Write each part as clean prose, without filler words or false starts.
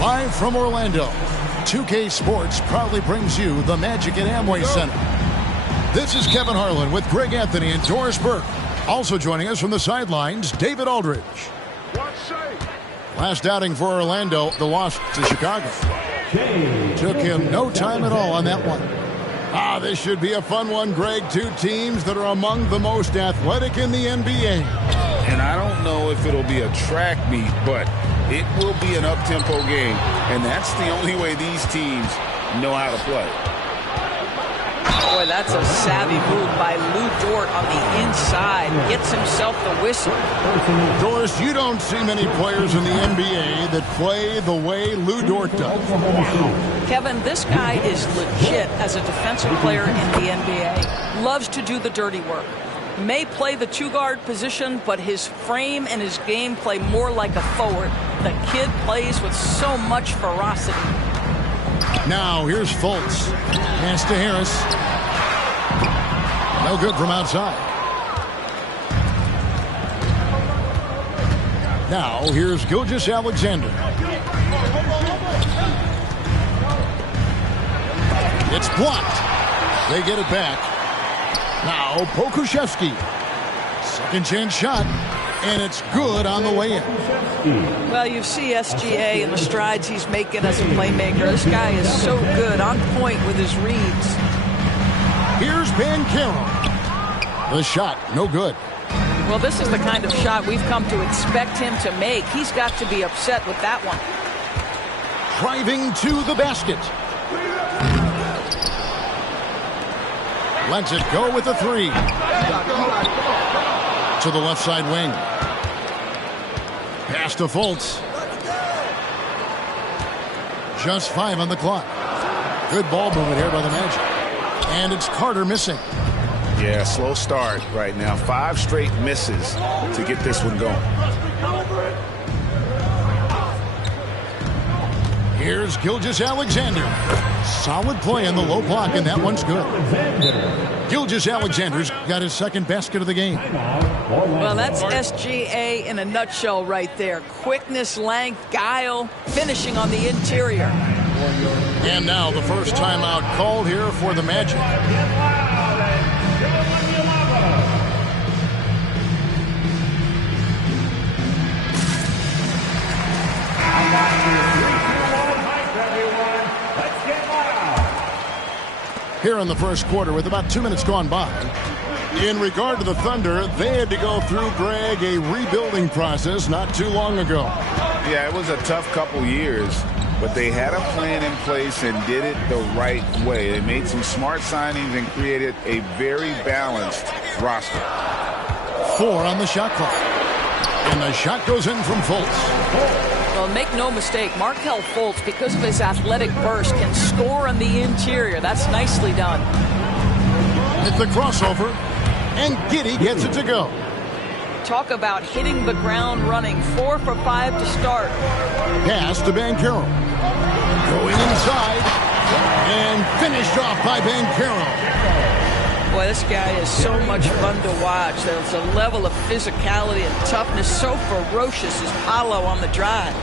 Live from Orlando, 2K Sports proudly brings you the Magic at Amway Center. This is Kevin Harlan with Greg Anthony and Doris Burke. Also joining us from the sidelines, David Aldridge. Last outing for Orlando, the loss to Chicago. Took him no time at all on that one. This should be a fun one, Greg. Two teams that are among the most athletic in the NBA. And I don't know if it'll be a track meet, but it will be an up-tempo game. And that's the only way these teams know how to play. Boy, that's a savvy move by Lou Dort on the inside. Gets himself the whistle. Doris, you don't see many players in the NBA that play the way Lou Dort does. Kevin, this guy is legit as a defensive player in the NBA. Loves to do the dirty work. May play the two-guard position, but his frame and his game play more like a forward. The kid plays with so much ferocity. Now, here's Fultz. Pass to Harris. No good from outside. Now, here's Gilgeous-Alexander. It's blocked. They get it back. Now, Pokusevski. Second chance shot, and it's good on the way in. Well, you see SGA and the strides he's making as a playmaker. This guy is so good, on point with his reads. Here's Banchero. The shot, no good. Well, this is the kind of shot we've come to expect him to make. He's got to be upset with that one. Driving to the basket. Lets it go with a three. To the left side wing. Pass to Fultz. Just 5 on the clock. Good ball movement here by the Magic. And it's Carter missing. Yeah, slow start right now. 5 straight misses to get this one going. Here's Gilgeous-Alexander. Solid play in the low block, and that one's good. Gilgeous-Alexander's got his second basket of the game. Well, that's SGA in a nutshell right there. Quickness, length, guile, finishing on the interior. And now the first timeout called here for the Magic. Here in the first quarter with about 2 minutes gone by. In regard to the Thunder, they had to go through, Greg, a rebuilding process not too long ago. Yeah, it was a tough couple years, but they had a plan in place and did it the right way. They made some smart signings and created a very balanced roster. 4 on the shot clock. And the shot goes in from Fultz. Well, make no mistake, Markelle Fultz, because of his athletic burst, can score on the interior. That's nicely done. It's the crossover, and Giddey gets it to go. Talk about hitting the ground running. 4 for 5 to start. Pass to Banchero. Going inside, and finished off by Banchero. Boy, this guy is so much fun to watch. There's a level of physicality and toughness so ferocious as Paolo on the drive.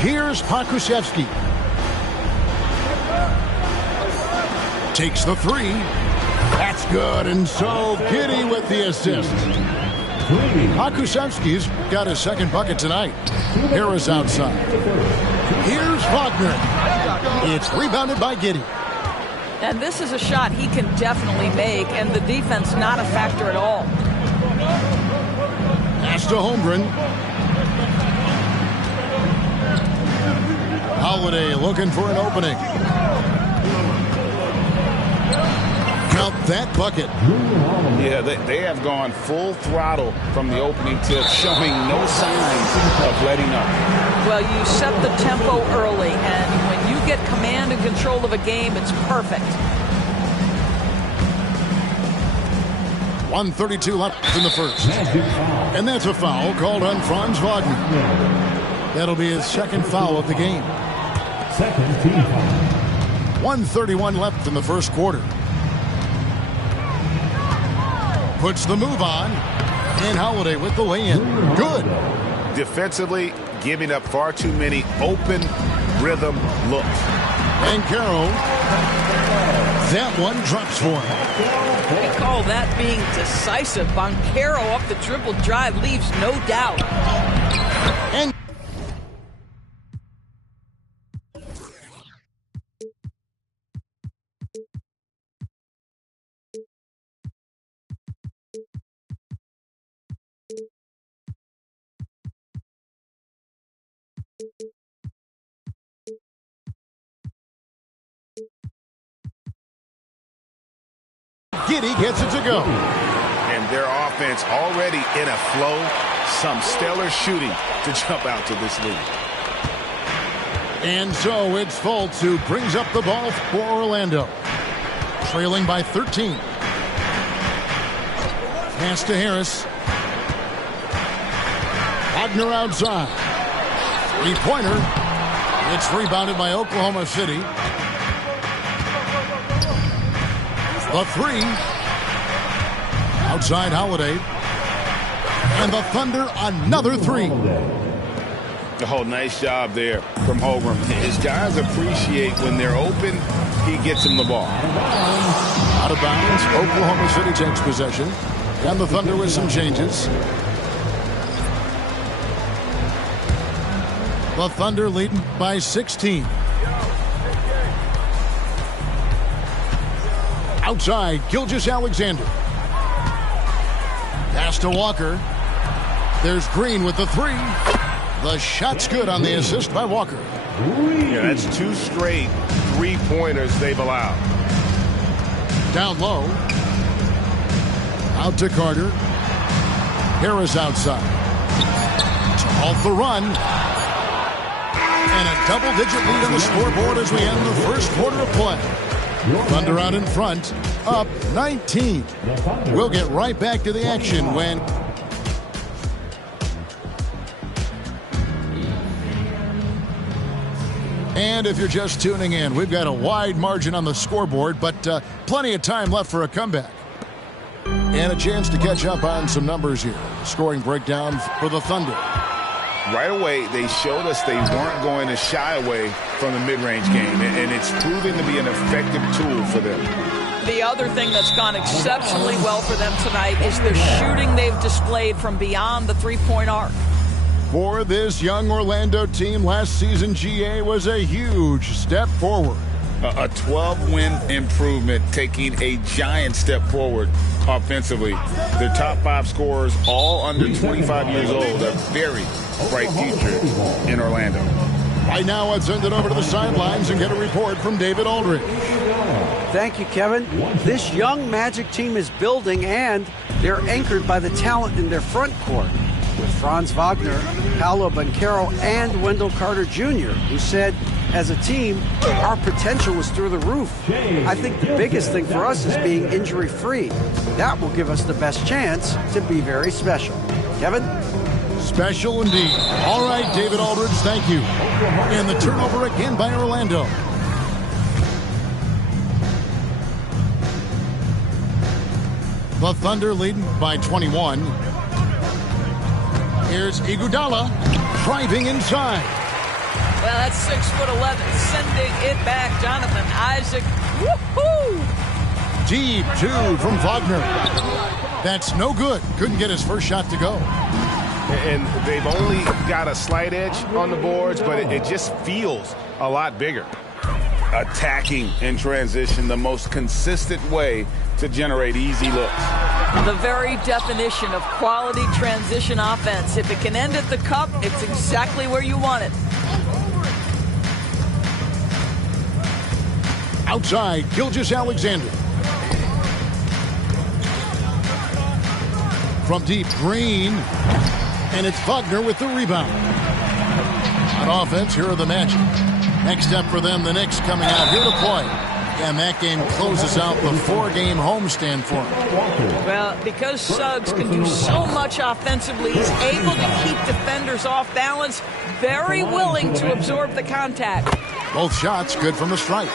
Here's Pokusevski. Takes the 3. That's good, and so Giddey with the assist. Pokusevski's got his second bucket tonight. Harris outside. Here's Wagner. It's rebounded by Giddey. And this is a shot he can definitely make, and the defense not a factor at all. Pass to Holmgren. Holiday looking for an opening. Count that bucket. Yeah, they have gone full throttle from the opening tip, showing no signs of letting up. Well, you set the tempo early, and when you get command and control of a game, it's perfect. 1:32 left in the first. And that's a foul called on Franz Wagner. That'll be his second foul of the game. Second team foul. 1:31 left in the first quarter. Puts the move on. And Holiday with the lay-in. Good. Defensively, giving up far too many open rhythm looks. And Carroll. That one drops for him. We call that being decisive. Boncaro up the dribble drive leaves no doubt. And Giddey gets it to go. And their offense already in a flow. Some stellar shooting to jump out to this lead. And so it's Fultz who brings up the ball for Orlando. Trailing by 13. Pass to Harris. Wagner outside. Three-pointer. It's rebounded by Oklahoma City. The three. Outside Holiday. And the Thunder another three. Oh, nice job there from Holmgren. His guys appreciate when they're open, he gets them the ball. Out of bounds. Oklahoma City takes possession. And the Thunder with some changes. The Thunder leading by 16. Outside, Gilgeous-Alexander. Pass to Walker. There's Green with the three. The shot's good on the assist by Walker. Yeah, that's two straight three-pointers they've allowed. Down low. Out to Carter. Harris outside. Off the run. And a double-digit lead on the scoreboard as we end the first quarter of play. Thunder out in front, up 19. We'll get right back to the action when... And if you're just tuning in, we've got a wide margin on the scoreboard, but plenty of time left for a comeback. And a chance to catch up on some numbers here. Scoring breakdown for the Thunder. Right away, they showed us they weren't going to shy away from the mid-range game, and it's proving to be an effective tool for them. The other thing that's gone exceptionally well for them tonight is the shooting they've displayed from beyond the three-point arc. For this young Orlando team, last season GA was a huge step forward. A 12-win improvement, taking a giant step forward offensively. Their top five scorers, all under 25 years old, a very bright future in Orlando. Right now, let's send it over to the sidelines and get a report from David Aldridge. Thank you, Kevin. This young Magic team is building, and they're anchored by the talent in their front court. With Franz Wagner, Paolo Banchero, and Wendell Carter Jr., who said, as a team, our potential was through the roof. I think the biggest thing for us is being injury-free. That will give us the best chance to be very special. Kevin? Special indeed. All right, David Aldridge, thank you. And the turnover again by Orlando. The Thunder leading by 21. Here's Iguodala driving inside. Well, that's 6'11", sending it back. Jonathan Isaac. Woohoo! Deep two from Wagner. That's no good. Couldn't get his first shot to go. And they've only got a slight edge on the boards, but it just feels a lot bigger. Attacking in transition, the most consistent way to generate easy looks. The very definition of quality transition offense. If it can end at the cup, it's exactly where you want it. Outside, Gilgeous-Alexander. From deep, Green. And it's Wagner with the rebound. On offense, here are the Magic. Next up for them, the Knicks coming out here to play. And that game closes out the 4-game homestand for him. Well, because Suggs can do so much offensively, he's able to keep defenders off balance, very willing to absorb the contact. Both shots good from the stripe.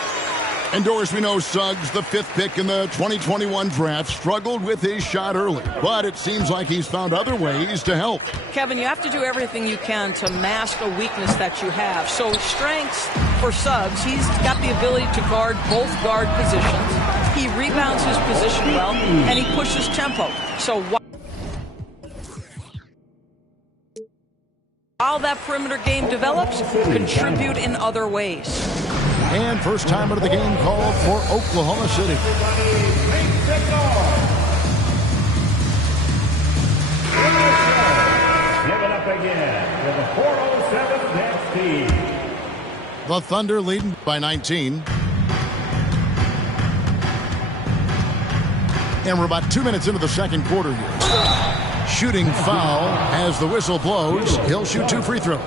And Doris, we know Suggs, the 5th pick in the 2021 draft, struggled with his shot early. But it seems like he's found other ways to help. Kevin, you have to do everything you can to mask a weakness that you have. So strengths for Suggs, he's got the ability to guard both guard positions. He rebounds his position well, and he pushes tempo. So while that perimeter game develops, contribute in other ways. And first time of the game called for Oklahoma City. Give it up again with the 407 next team. The Thunder leading by 19. And we're about 2 minutes into the second quarter here. Shooting foul as the whistle blows. He'll shoot 2 free throws.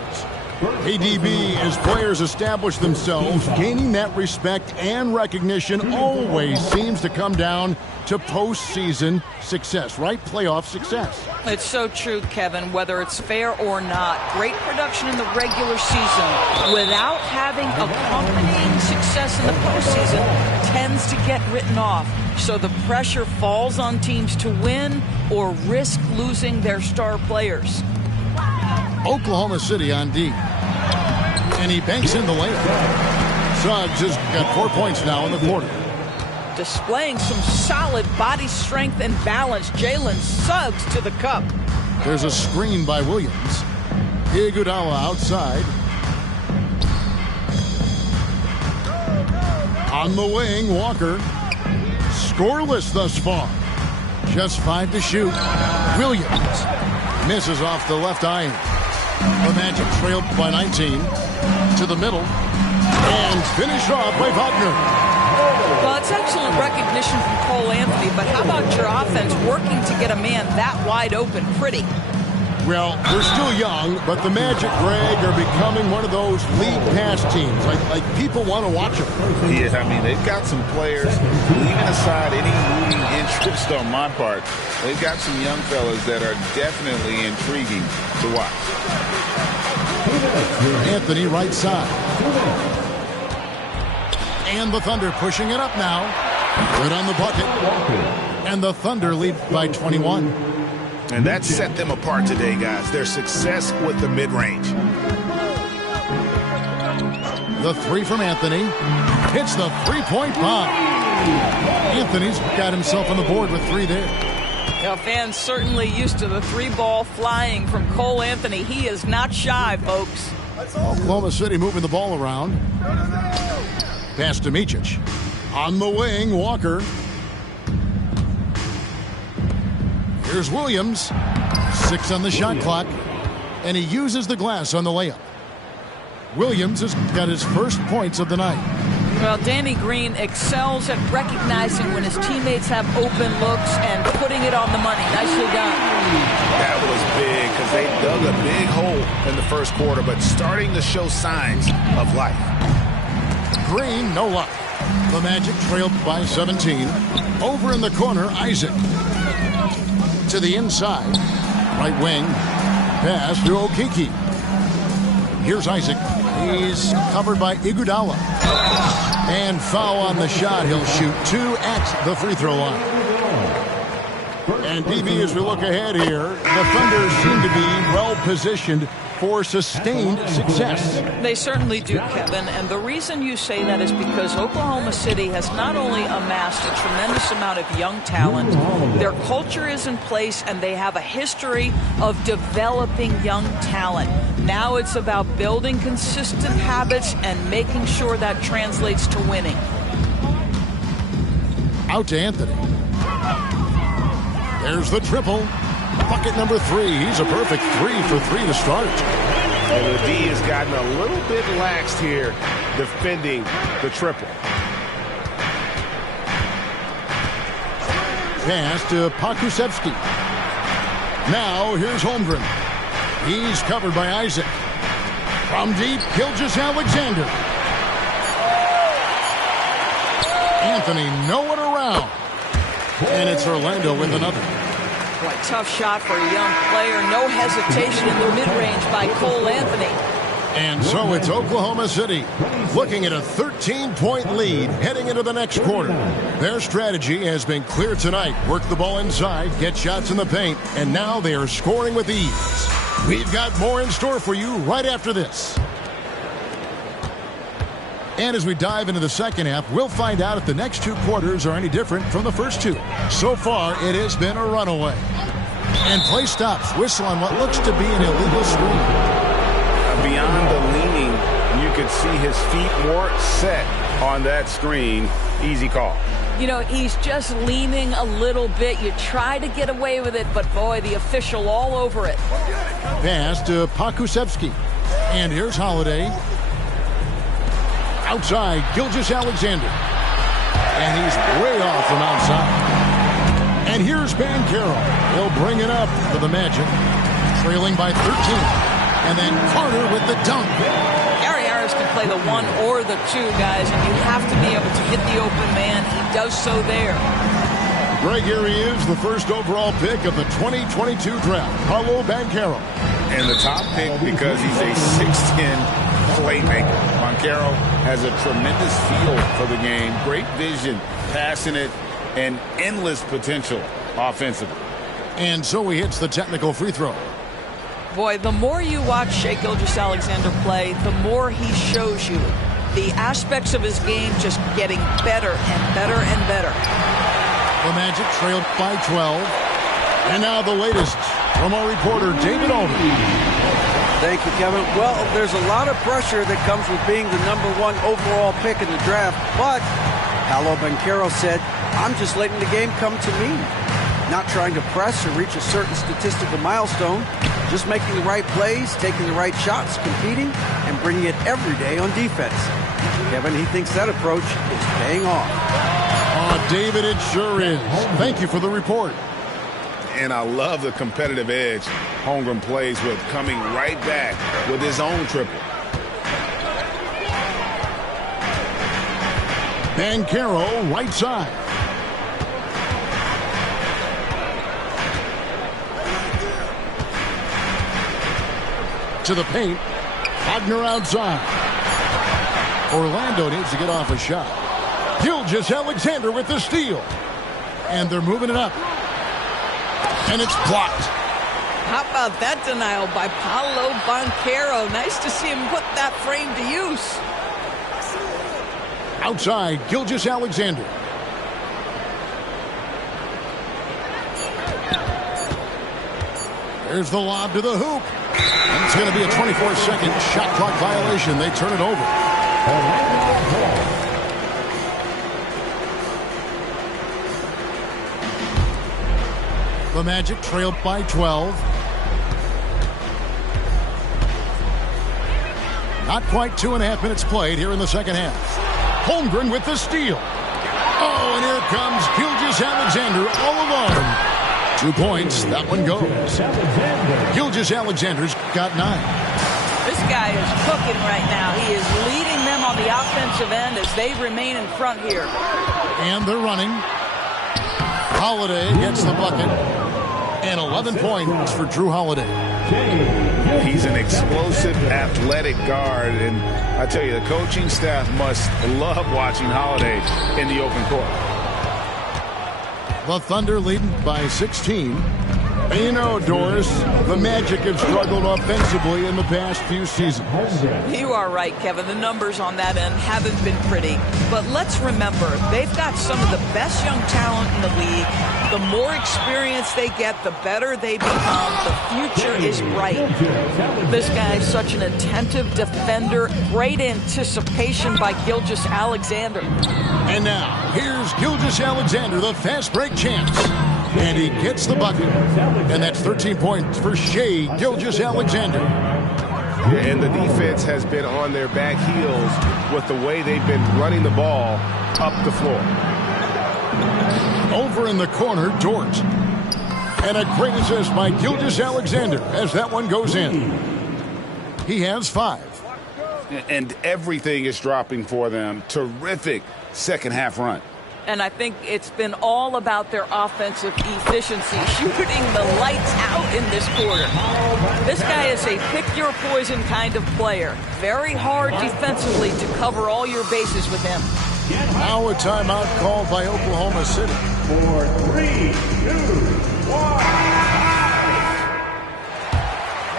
ADB, as players establish themselves, gaining that respect and recognition always seems to come down to postseason success, right? Playoff success. It's so true, Kevin, whether it's fair or not. Great production in the regular season without having accompanying success in the postseason tends to get written off. So the pressure falls on teams to win or risk losing their star players. Oklahoma City on D. And he banks in the layup. Suggs has got 4 points now in the quarter. Displaying some solid body strength and balance, Jalen Suggs to the cup. There's a screen by Williams. Iguodala outside. On the wing, Walker. Scoreless thus far. Just 5 to shoot. Williams misses off the left iron. The Magic trailed by 19. To the middle. And finished off by Wagner. Well, it's excellent recognition from Cole Anthony, but how about your offense working to get a man that wide open pretty? Well, we're still young, but the Magic, Greg, are becoming one of those league pass teams. Like people want to watch them. Yeah, I mean, they've got some players, leaving aside any moving interest on my part, they've got some young fellas that are definitely intriguing to watch. Anthony right side. And the Thunder pushing it up now. Good on the bucket. And the Thunder lead by 21. And that set them apart today, guys. Their success with the mid-range. The 3 from Anthony. Hits the 3-point bomb. Anthony's got himself on the board with 3 there. Now, fans certainly used to the 3-ball flying from Cole Anthony. He is not shy, folks. Oklahoma City moving the ball around. Pass to Micic. On the wing, Walker. Here's Williams. 6 on the shot clock. And he uses the glass on the layup. Williams has got his first points of the night. Well, Danny Green excels at recognizing when his teammates have open looks and putting it on the money. Nicely done. That was big because they dug a big hole in the first quarter, but starting to show signs of life. Green, no luck. The Magic trailed by 17. Over in the corner, Isaac. To the inside. Right wing. Pass to Okeke. Here's Isaac. He's covered by Iguodala. And foul on the shot. He'll shoot 2 at the free throw line. And DB, as we look ahead here, the Thunder seem to be well positioned for sustained success. They certainly do, Kevin. And the reason you say that is because Oklahoma City has not only amassed a tremendous amount of young talent, their culture is in place, and they have a history of developing young talent. Now it's about building consistent habits and making sure that translates to winning. Out to Anthony. There's the triple. Bucket number 3. He's a perfect 3 for 3 to start. And the D has gotten a little bit laxed here defending the triple. Pass to Pokusevski. Now here's Holmgren. He's covered by Isaac. From deep, Gilgeous-Alexander. Anthony nowhere around. And it's Orlando with another. Boy, tough shot for a young player. No hesitation in the mid-range by Cole Anthony. And so it's Oklahoma City looking at a 13-point lead heading into the next quarter. Their strategy has been clear tonight. Work the ball inside, get shots in the paint, and now they are scoring with ease. We've got more in store for you right after this. And as we dive into the second half, we'll find out if the next two quarters are any different from the first two. So far, it has been a runaway. And play stops. Whistle on what looks to be an illegal screen. Beyond the leaning, you could see his feet weren't set on that screen. Easy call. You know, he's just leaning a little bit. You try to get away with it, but boy, the official all over it. Pass to Pakusevsky. And here's Holiday. Outside, Gilgeous-Alexander. And he's way off from outside. And here's Banchero. He'll bring it up for the Magic. Trailing by 13. And then Carter with the dunk. Gary Harris can play the one or the two, guys, and you have to be able to hit the open man. He does so there. Greg, here he is, the first overall pick of the 2022 draft, Paolo Banchero. And the top pick because he's a 6'10 playmaker. Banchero has a tremendous feel for the game, great vision, passionate, and endless potential offensively. And so he hits the technical free throw. Boy, the more you watch Shai Gilgeous-Alexander play, the more he shows you the aspects of his game just getting better and better and better. The Magic trailed by 12. And now the latest from our reporter, David Alden. Thank you, Kevin. Well, there's a lot of pressure that comes with being the #1 overall pick in the draft, but Paolo Banchero said, I'm just letting the game come to me. Not trying to press or reach a certain statistical milestone, just making the right plays, taking the right shots, competing, and bringing it every day on defense. Kevin, he thinks that approach is paying off. Oh, David, it sure is. Thank you for the report. And I love the competitive edge Holmgren plays with, coming right back with his own triple. Banchero, right side. To the paint. Wagner outside. Orlando needs to get off a shot. Gilgeous-Alexander with the steal. And they're moving it up. And it's blocked. How about that denial by Paolo Banchero? Nice to see him put that frame to use. Outside, Gilgeous-Alexander. There's the lob to the hoop. And it's going to be a 24-second shot clock violation. They turn it over. The Magic trailed by 12. Not quite 2.5 minutes played here in the second half. Holmgren with the steal. Oh, and here comes Gilgeous-Alexander all alone. 2 points. That one goes. Gilgeous-Alexander's got 9. This guy is cooking right now. He is leading them on the offensive end as they remain in front here. And they're running. Holiday gets the bucket. And 11 points for Drew Holiday. He's an explosive, athletic guard. And I tell you, the coaching staff must love watching Holiday in the open court. The Thunder leading by 16. And you know, Doris, the Magic have struggled offensively in the past few seasons. You are right, Kevin. The numbers on that end haven't been pretty. But let's remember, they've got some of the best young talent in the league. The more experience they get, the better they become. The future is bright. This guy is such an attentive defender. Great anticipation by Gilgeous-Alexander. And now, here's Gilgeous-Alexander, the fast break champs. And he gets the bucket. And that's 13 points for Shai Gilgeous-Alexander. And the defense has been on their back heels with the way they've been running the ball up the floor. Over in the corner, Dort. And a great assist by Gilgeous-Alexander as that one goes in. He has 5. And everything is dropping for them. Terrific second half run. And I think it's been all about their offensive efficiency, shooting the lights out in this quarter. This guy is a pick-your-poison kind of player. Very hard defensively to cover all your bases with him. Now a timeout called by Oklahoma City. For 3, 2, 1.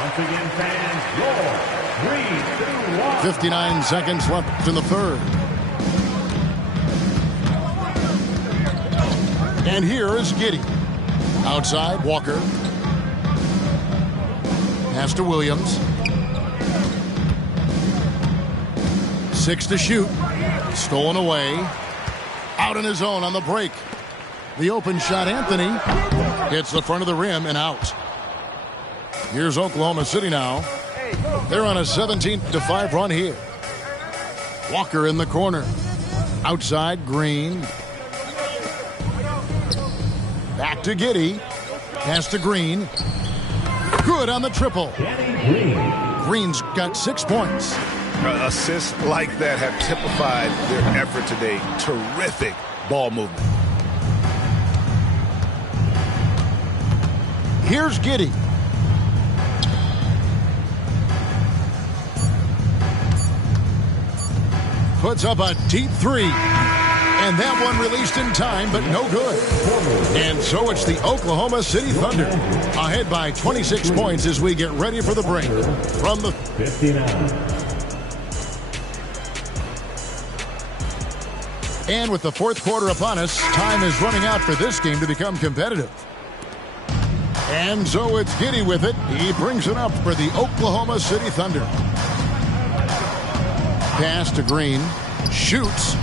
Once again, fans, your 3, 2, 1. 59 seconds left in the third. And here is Giddey. Outside, Walker. Pass to Williams. 6 to shoot. Stolen away. Out in his own on the break. The open shot, Anthony. Hits the front of the rim and out. Here's Oklahoma City now. They're on a 17-5 run here. Walker in the corner. Outside, Green. Back to Giddey. Pass to Green. Good on the triple. Green's got 6 points. Assists like that have typified their effort today. Terrific ball movement. Here's Giddey. Puts up a deep 3. And that one released in time, but no good. And so it's the Oklahoma City Thunder ahead by 26 points as we get ready for the break. From the 59. And with the fourth quarter upon us, time is running out for this game to become competitive. And so it's Giddey with it. He brings it up for the Oklahoma City Thunder. Pass to Green. Shoots.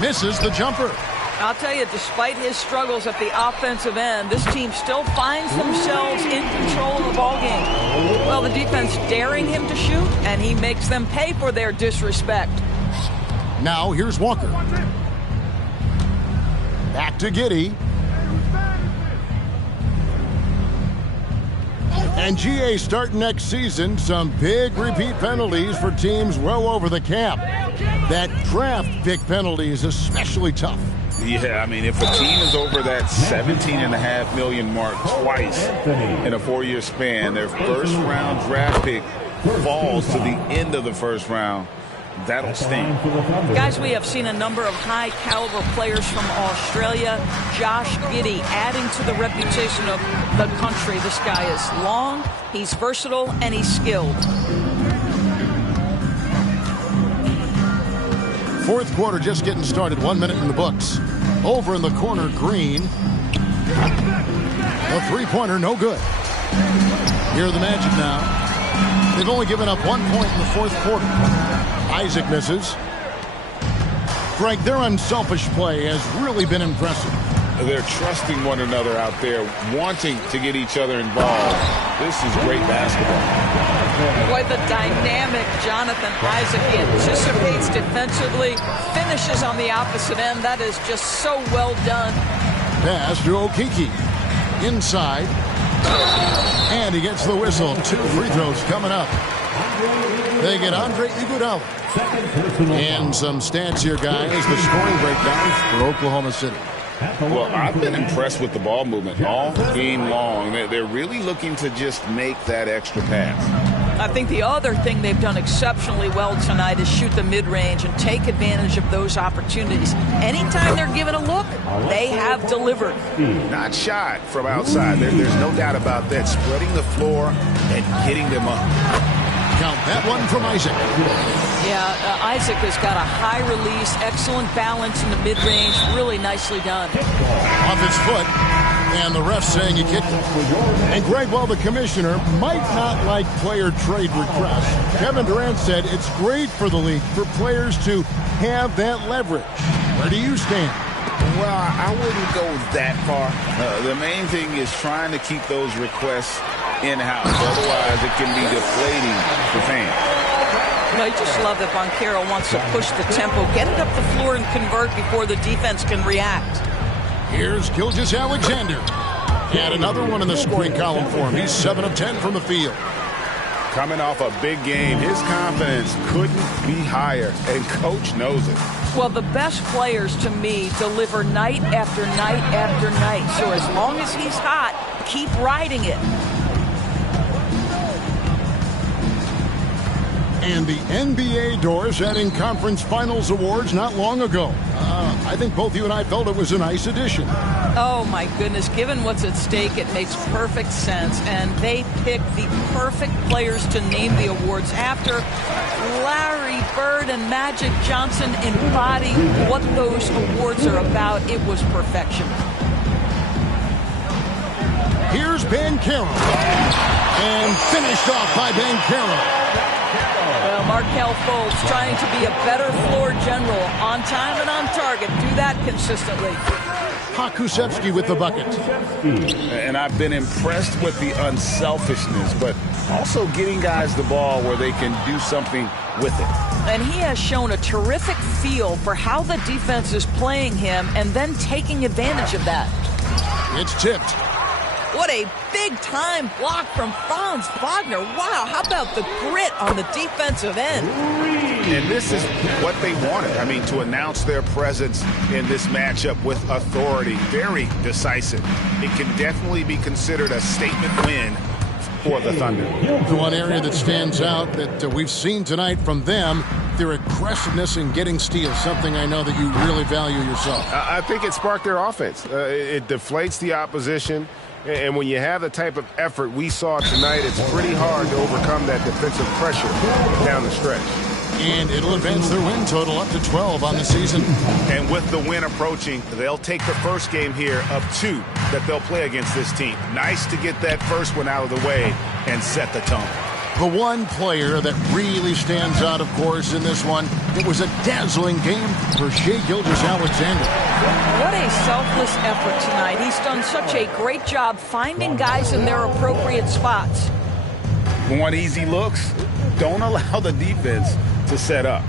Misses the jumper. I'll tell you, despite his struggles at the offensive end, this team still finds themselves in control of the ballgame. Well, the defense daring him to shoot, and he makes them pay for their disrespect. Now here's Walker. Back to Giddey. And GA starting next season, some big repeat penalties for teams well over the cap. That draft pick penalty is especially tough. Yeah, I mean, if a team is over that $17.5 million mark twice in a 4-year span, their first-round draft pick falls to the end of the first round. That'll sting. Guys, we have seen a number of high-caliber players from Australia. Josh Giddey adding to the reputation of the country. This guy is long, he's versatile, and he's skilled. Fourth quarter just getting started. 1 minute in the books. Over in the corner, Green. A three-pointer, no good. Here are the Magic now. They've only given up 1 point in the fourth quarter. Isaac misses. Greg, their unselfish play has really been impressive. They're trusting one another out there, wanting to get each other involved. This is great basketball. Boy, the dynamic Jonathan Isaac. He anticipates defensively, finishes on the opposite end. That is just so well done. Pass to Okeke. Inside. And he gets the whistle. 2 free throws coming up. They get Andre Iguodala. And some stats here, guys. The scoring breakdowns for Oklahoma City. Well, I've been impressed with the ball movement all game long. They're really looking to just make that extra pass. I think the other thing they've done exceptionally well tonight is shoot the mid-range and take advantage of those opportunities. Anytime they're given a look, they have delivered. Not shot from outside. There's no doubt about that. Spreading the floor and getting them up. Count that one from Isaac. Yeah, Isaac has got a high release, excellent balance in the mid-range, really nicely done. Off his foot, and the ref saying he kicked it. And Greg, while the commissioner might not like player trade requests, Kevin Durant said it's great for the league for players to have that leverage. Where do you stand? Well, I wouldn't go that far. The main thing is trying to keep those requests in-house. Otherwise, it can be deflating for fans. You know, you just love that Banchero wants to push the tempo, get it up the floor, and convert before the defense can react. Here's Gilgeous-Alexander. And another one in the scoring column for him. He's 7 of 10 from the field. Coming off a big game, his confidence couldn't be higher, and Coach knows it. Well, the best players, to me, deliver night after night after night. So as long as he's hot, keep riding it. And the NBA Doors adding conference finals awards not long ago. I think both you and I felt it was a nice addition. Oh, my goodness. Given what's at stake, it makes perfect sense. And they picked the perfect players to name the awards after. Larry Bird and Magic Johnson embody what those awards are about. It was perfection. Here's Banchero. And finished off by Banchero. Well, Markelle Fultz trying to be a better floor general, on time and on target. Do that consistently. Hakusevsky with the bucket. And I've been impressed with the unselfishness, but also getting guys the ball where they can do something with it. And he has shown a terrific feel for how the defense is playing him and then taking advantage of that. It's tipped. What a big-time block from Franz Wagner. Wow, how about the grit on the defensive end? And this is what they wanted. I mean, to announce their presence in this matchup with authority. Very decisive. It can definitely be considered a statement win for the Thunder. The one area that stands out that we've seen tonight from them, their aggressiveness in getting steals, something I know that you really value yourself. I think it sparked their offense. It deflates the opposition. And when you have the type of effort we saw tonight, it's pretty hard to overcome that defensive pressure down the stretch. And it'll advance their win total up to 12 on the season. And with the win approaching, they'll take the first game here of 2 that they'll play against this team. Nice to get that first one out of the way and set the tone. The one player that really stands out, of course, in this one, it was a dazzling game for Shai Gilgeous-Alexander. What a selfless effort tonight. He's done such a great job finding guys in their appropriate spots. Want easy looks? Don't allow the defense to set up.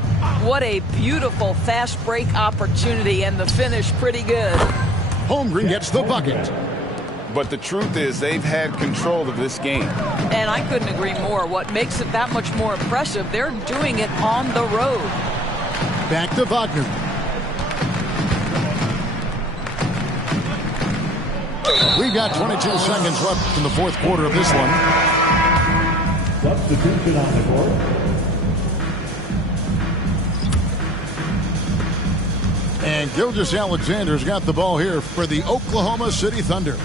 What a beautiful fast break opportunity, and the finish pretty good. Holmgren gets the bucket. But the truth is they've had control of this game. And I couldn't agree more. What makes it that much more impressive, they're doing it on the road. Back to Wagner. We've got 22 seconds left in the fourth quarter of this one. Substitution on the court. And Gilgeous-Alexander's got the ball here for the Oklahoma City Thunder.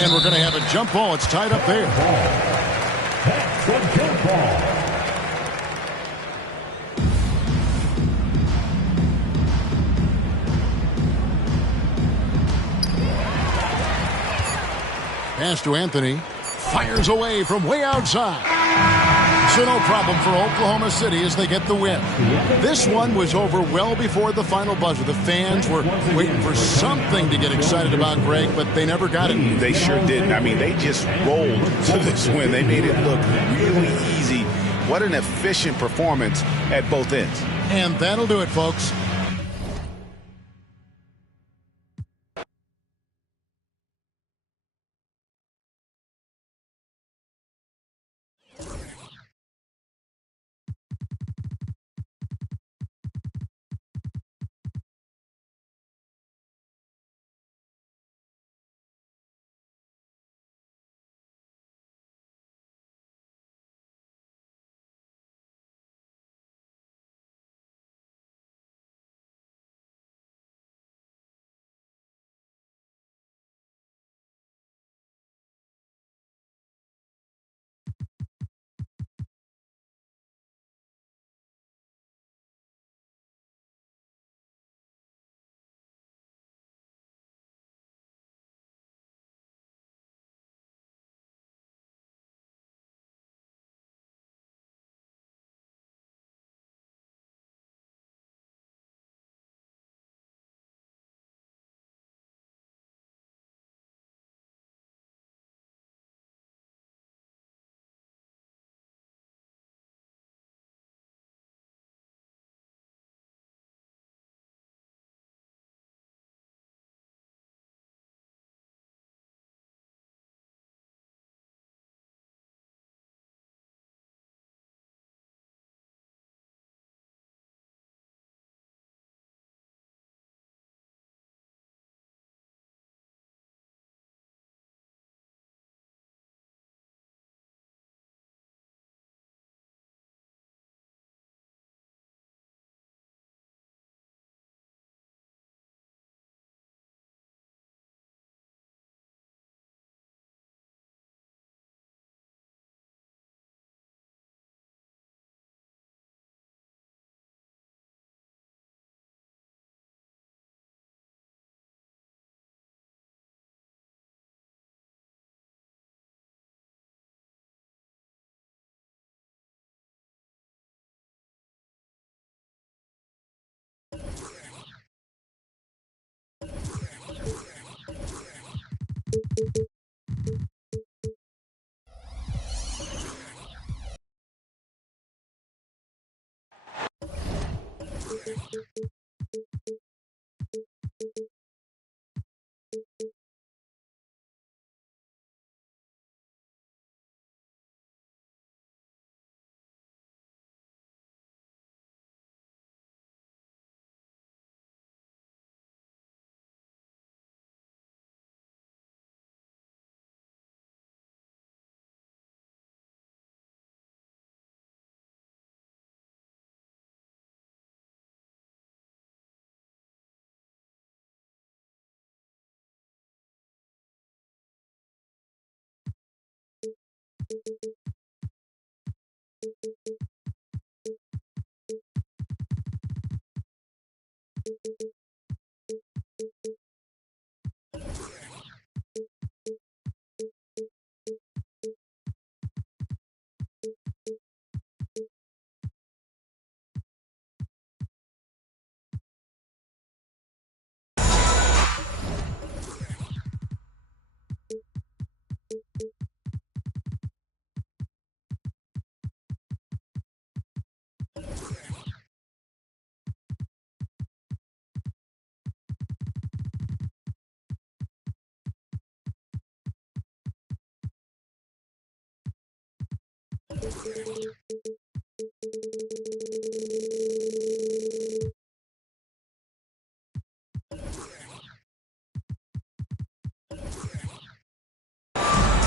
And we're going to have a jump ball. It's tied up there. That's a jump ball. Pass to Anthony. Fires away from way outside. So no problem for Oklahoma City as they get the win. This one was over well before the final buzzer. The fans were waiting for something to get excited about, Greg, but they never got it. They sure didn't. I mean, they just rolled to this win. They made it look really easy. What an efficient performance at both ends. And that'll do it, folks.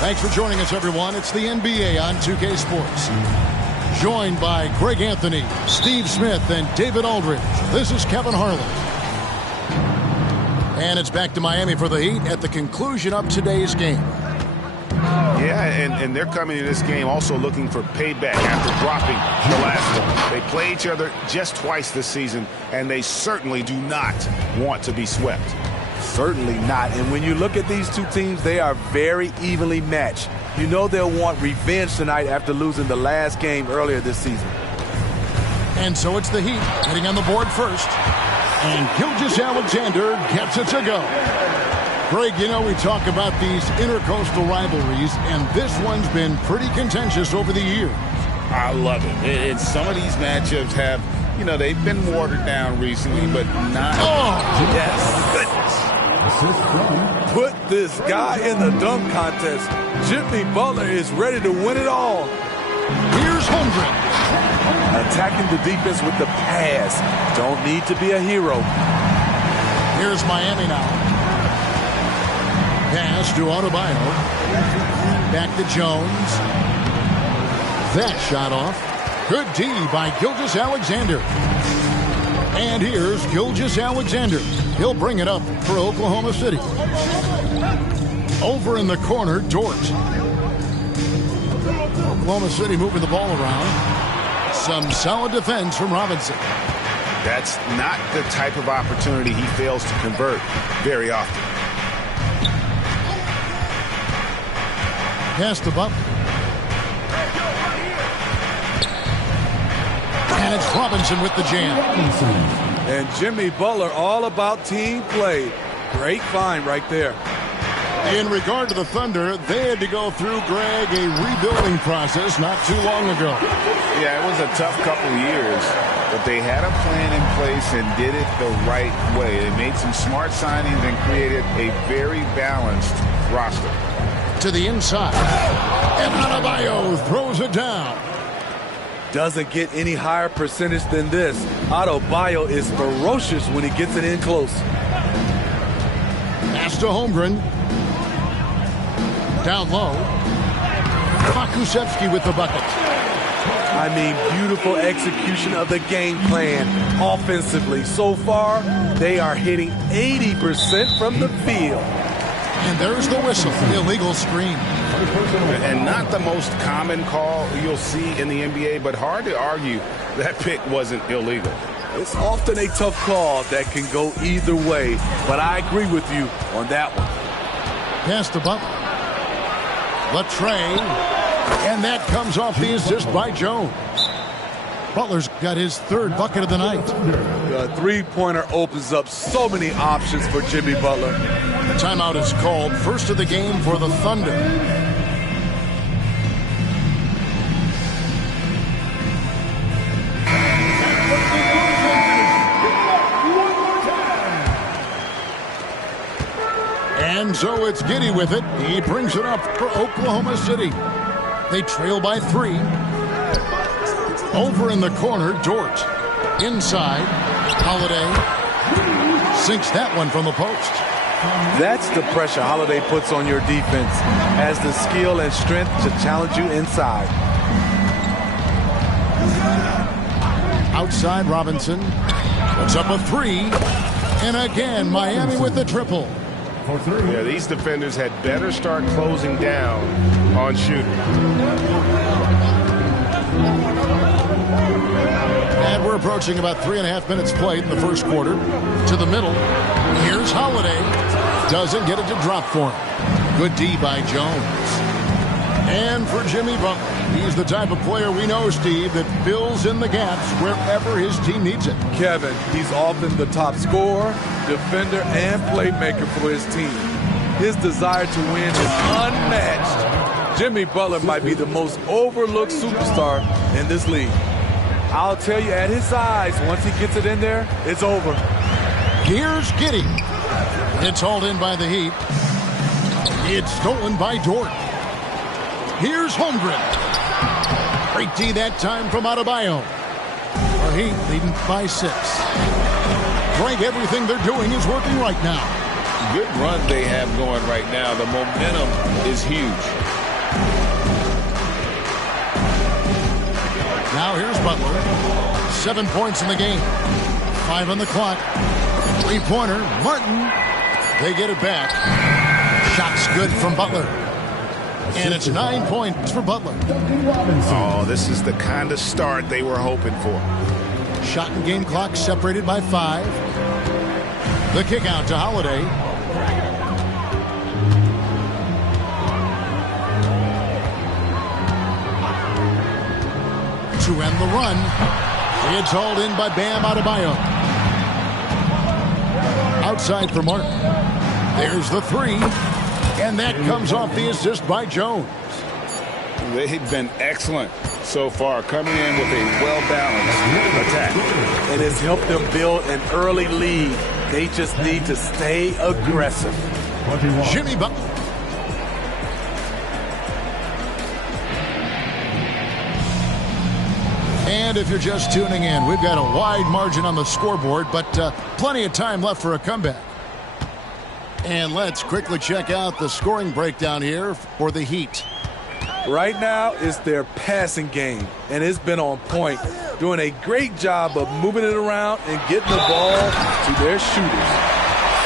Thanks for joining us, everyone. It's the NBA on 2K Sports. Joined by Greg Anthony, Steve Smith, and David Aldridge. This is Kevin Harlan. And it's back to Miami for the Heat at the conclusion of today's game. Yeah, and they're coming to this game also looking for payback after dropping the last one. They play each other just twice this season, and they certainly do not want to be swept. Certainly not. And when you look at these two teams, they are very evenly matched. You know they'll want revenge tonight after losing the last game earlier this season. And so it's the Heat getting on the board first. And Gilgeous-Alexander gets it to go. Greg, you know we talk about these intercoastal rivalries, and this one's been pretty contentious over the years. I love it. It's some of these matchups have, you know, they've been watered down recently, but not. Oh, yes. Goodness. Put this guy in the dunk contest. Jimmy Butler is ready to win it all. Here's Holmgren. Attacking the defense with the pass. Don't need to be a hero. Here's Miami now. Pass to Adebayo. Back to Jones. That shot off. Good D by Gilgeous-Alexander. And here's Gilgeous-Alexander. He'll bring it up for Oklahoma City. Over in the corner, Dort. Oklahoma City moving the ball around. Some solid defense from Robinson. That's not the type of opportunity he fails to convert very often. Pass to Butler. And it's Robinson with the jam. And Jimmy Butler all about team play. Great find right there. In regard to the Thunder, they had to go through, Greg, a rebuilding process not too long ago. Yeah, it was a tough couple years, but they had a plan in place and did it the right way. They made some smart signings and created a very balanced roster. To the inside. And Adebayo throws it down. Doesn't get any higher percentage than this. Adebayo is ferocious when he gets it in close. Pass to Holmgren. Down low. Pokusevski with the bucket. I mean, beautiful execution of the game plan offensively. So far, they are hitting 80% from the field. And there's the whistle. Illegal screen. And not the most common call you'll see in the NBA, but hard to argue that pick wasn't illegal. It's often a tough call that can go either way, but I agree with you on that one. Pass to Butler. Latrey. And that comes off the assist by Jones. Butler's got his third bucket of the night. The three-pointer opens up so many options for Jimmy Butler. Timeout is called. First of the game for the Thunder. And so it's Giddy with it. He brings it up for Oklahoma City. They trail by 3. Over in the corner, Dort. Inside, Holiday sinks that one from the post. That's the pressure Holiday puts on your defense. Has the skill and strength to challenge you inside. Outside, Robinson puts up a 3. And again, Miami with the triple. Yeah, these defenders had better start closing down on shooting. And we're approaching about 3.5 minutes played in the first quarter. To the middle. Here's Holiday. Doesn't get it to drop for him. Good D by Jones. And for Jimmy Butler. He's the type of player we know, Steve, that fills in the gaps wherever his team needs it. Kevin, he's often the top scorer, defender, and playmaker for his team. His desire to win is unmatched. Jimmy Butler might be the most overlooked superstar in this league. I'll tell you, at his size, once he gets it in there, it's over. Here's Giddy. It's hauled in by the Heat. It's stolen by Dort. Here's Holmgren. Great D that time from Adebayo. The Heat leading by 6. Greg, everything they're doing is working right now. Good run they have going right now. The momentum is huge. Now here's Butler. 7 points in the game. 5 on the clock. 3-pointer. Martin. They get it back. Shot's good from Butler. And it's 9 points for Butler. Oh, this is the kind of start they were hoping for. Shot and game clock separated by 5. The kick out to Holiday. To end the run. It's hauled in by Bam Adebayo. Outside for Martin. There's the 3. And that comes off the assist by Jones. They've been excellent so far, coming in with a well-balanced attack. And it's helped them build an early lead. They just need to stay aggressive. Jimmy Butler. And if you're just tuning in, we've got a wide margin on the scoreboard, but plenty of time left for a comeback. And let's quickly check out the scoring breakdown here for the Heat. Right now, it's their passing game, and it's been on point, doing a great job of moving it around and getting the ball to their shooters.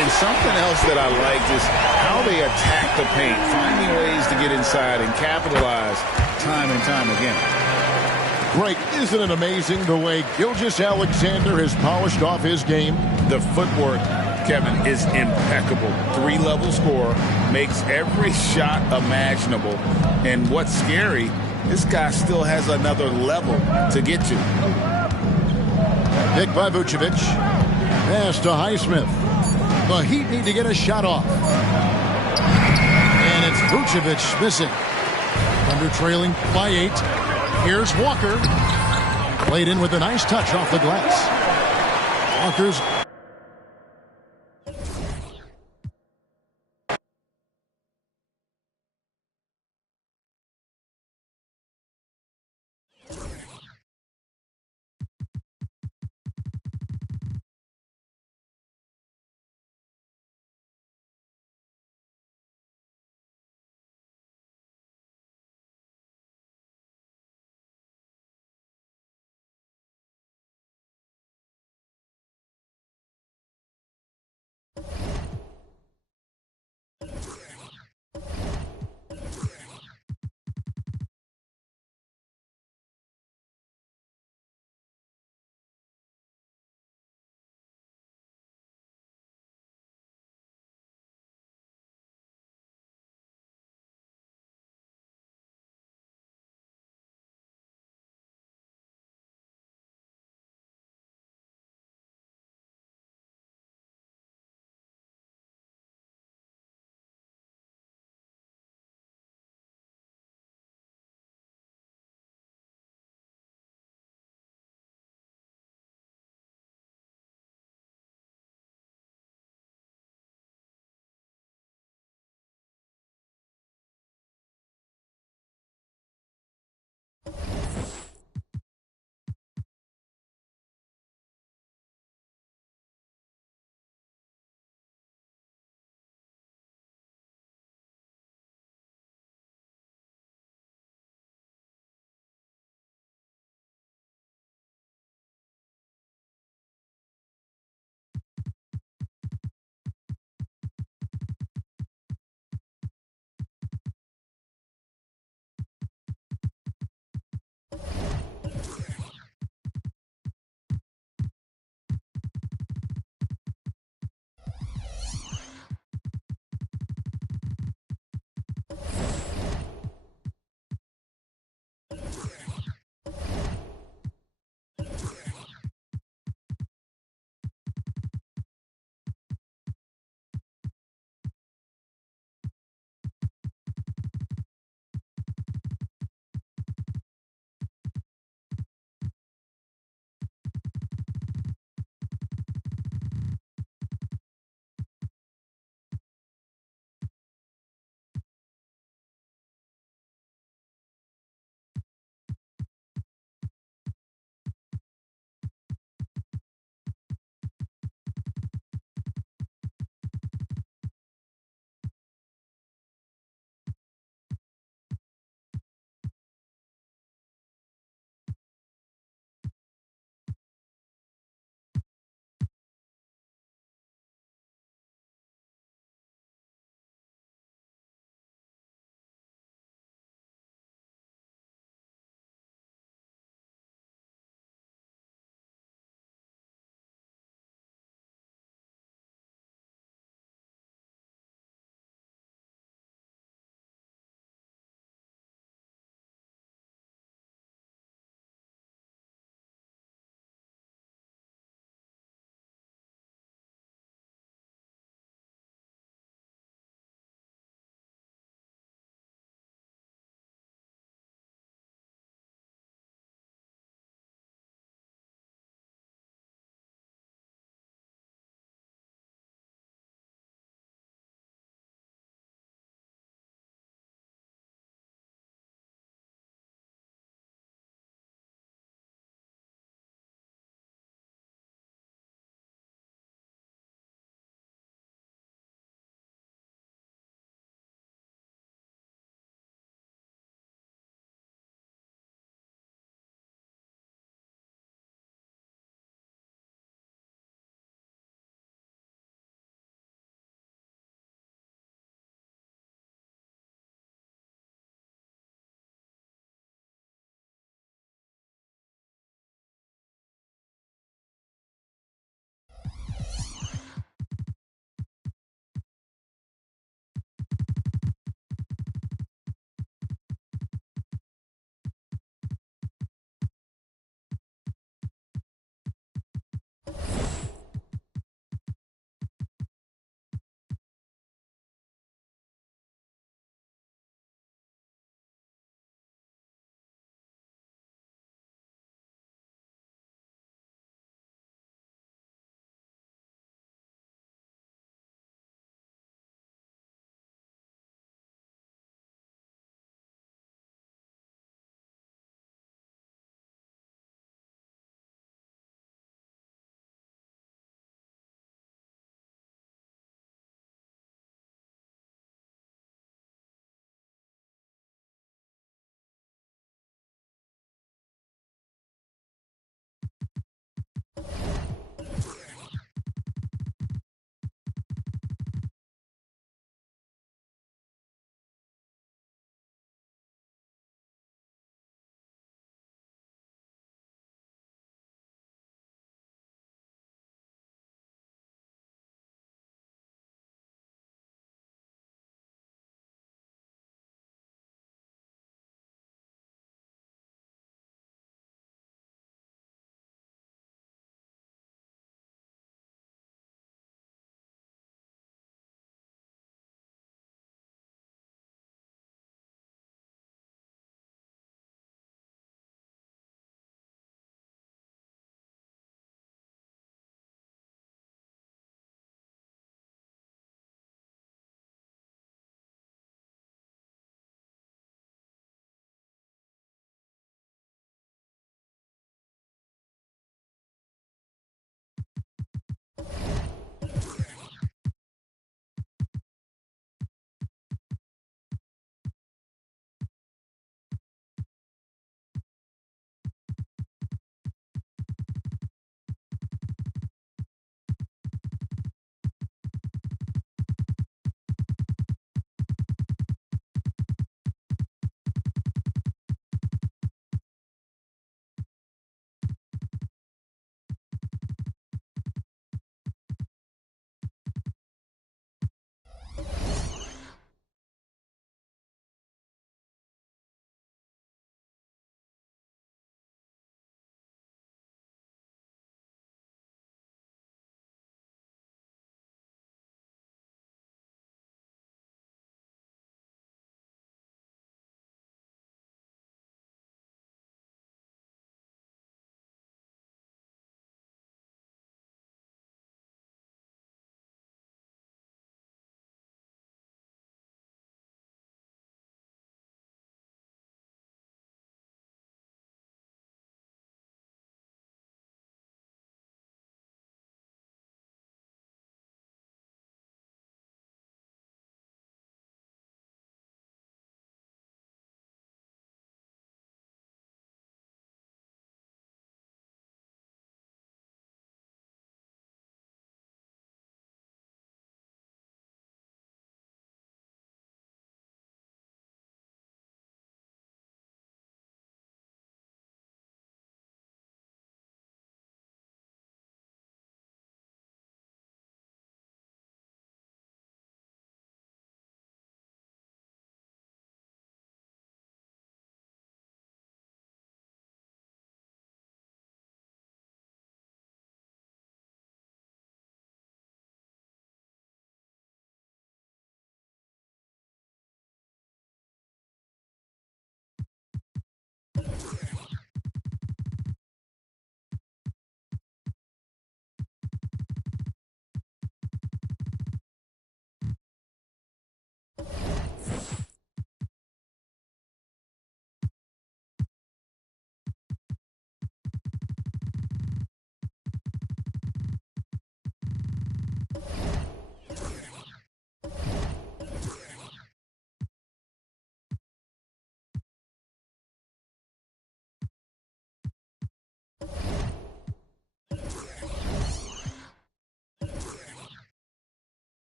And something else that I liked is how they attack the paint, finding ways to get inside and capitalize time and time again. Greg, isn't it amazing the way Gilgeous-Alexander has polished off his game? The footwork, Kevin, is impeccable. 3-level scorer, makes every shot imaginable. And what's scary, this guy still has another level to get to. Pick by Vucevic. Pass to Highsmith. The Heat need to get a shot off. And it's Vucevic missing. Thunder trailing by 8. Here's Walker. Played in with a nice touch off the glass. Walker's